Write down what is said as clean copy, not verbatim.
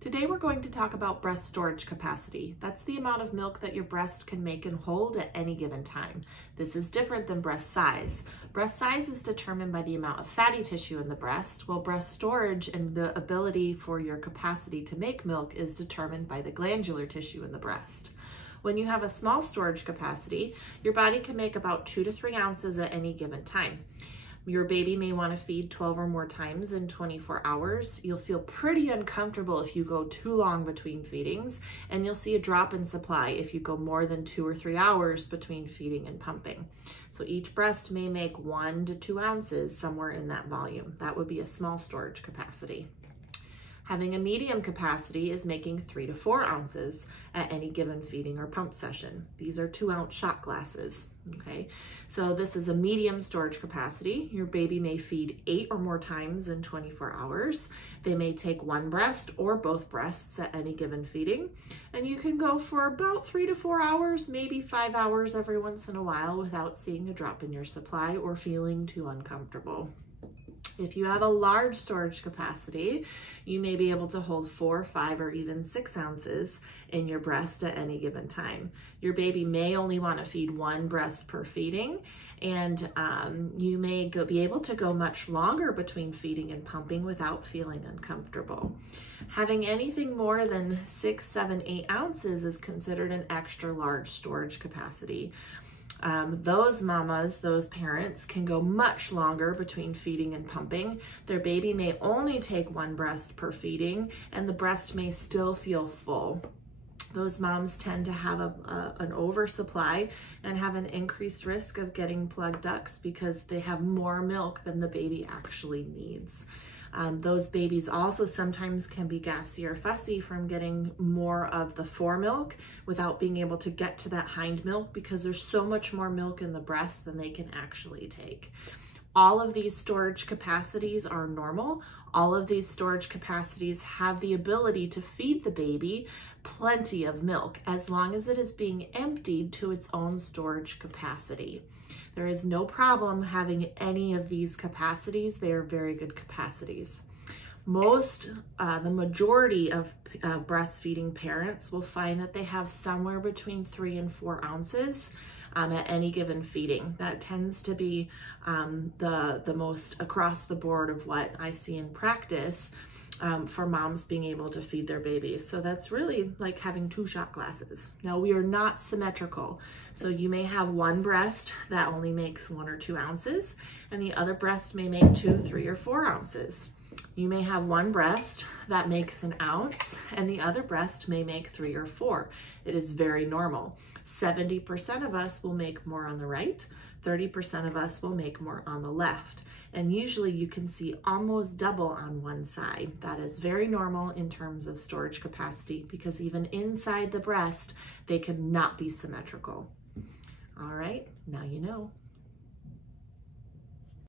Today we're going to talk about breast storage capacity. That's the amount of milk that your breast can make and hold at any given time. This is different than breast size. Breast size is determined by the amount of fatty tissue in the breast, while breast storage and the ability for your capacity to make milk is determined by the glandular tissue in the breast. When you have a small storage capacity, your body can make about 2 to 3 ounces at any given time. Your baby may want to feed 12 or more times in 24 hours. You'll feel pretty uncomfortable if you go too long between feedings, and you'll see a drop in supply if you go more than 2 or 3 hours between feeding and pumping. So each breast may make 1 to 2 ounces, somewhere in that volume. That would be a small storage capacity. Having a medium capacity is making 3 to 4 ounces at any given feeding or pump session. These are 2-ounce shot glasses, okay? So this is a medium storage capacity. Your baby may feed 8 or more times in 24 hours. They may take one breast or both breasts at any given feeding. And you can go for about 3 to 4 hours, maybe 5 hours every once in a while without seeing a drop in your supply or feeling too uncomfortable. If you have a large storage capacity, you may be able to hold 4, 5, or even 6 ounces in your breast at any given time. Your baby may only want to feed one breast per feeding, and you may be able to go much longer between feeding and pumping without feeling uncomfortable. Having anything more than 6, 7, 8 ounces is considered an extra large storage capacity. Those mamas, those parents can go much longer between feeding and pumping. Their baby may only take one breast per feeding, and the breast may still feel full. Those moms tend to have an oversupply and have an increased risk of getting plugged ducts because they have more milk than the baby actually needs. Those babies also sometimes can be gassy or fussy from getting more of the foremilk without being able to get to that hind milk because there's so much more milk in the breast than they can actually take. All of these storage capacities are normal. All of these storage capacities have the ability to feed the baby plenty of milk as long as it is being emptied to its own storage capacity. There is no problem having any of these capacities. They are very good capacities. The majority of breastfeeding parents will find that they have somewhere between 3 and 4 ounces at any given feeding. That tends to be the most across the board of what I see in practice for moms being able to feed their babies. So that's really like having 2 shot glasses. Now, we are not symmetrical. So you may have one breast that only makes 1 or 2 ounces, and the other breast may make 2, 3, or 4 ounces. You may have one breast that makes 1 ounce, and the other breast may make 3 or 4. It is very normal. 70% of us will make more on the right, 30% of us will make more on the left. And usually you can see almost double on one side. That is very normal in terms of storage capacity because even inside the breast, they could not be symmetrical. All right, now you know.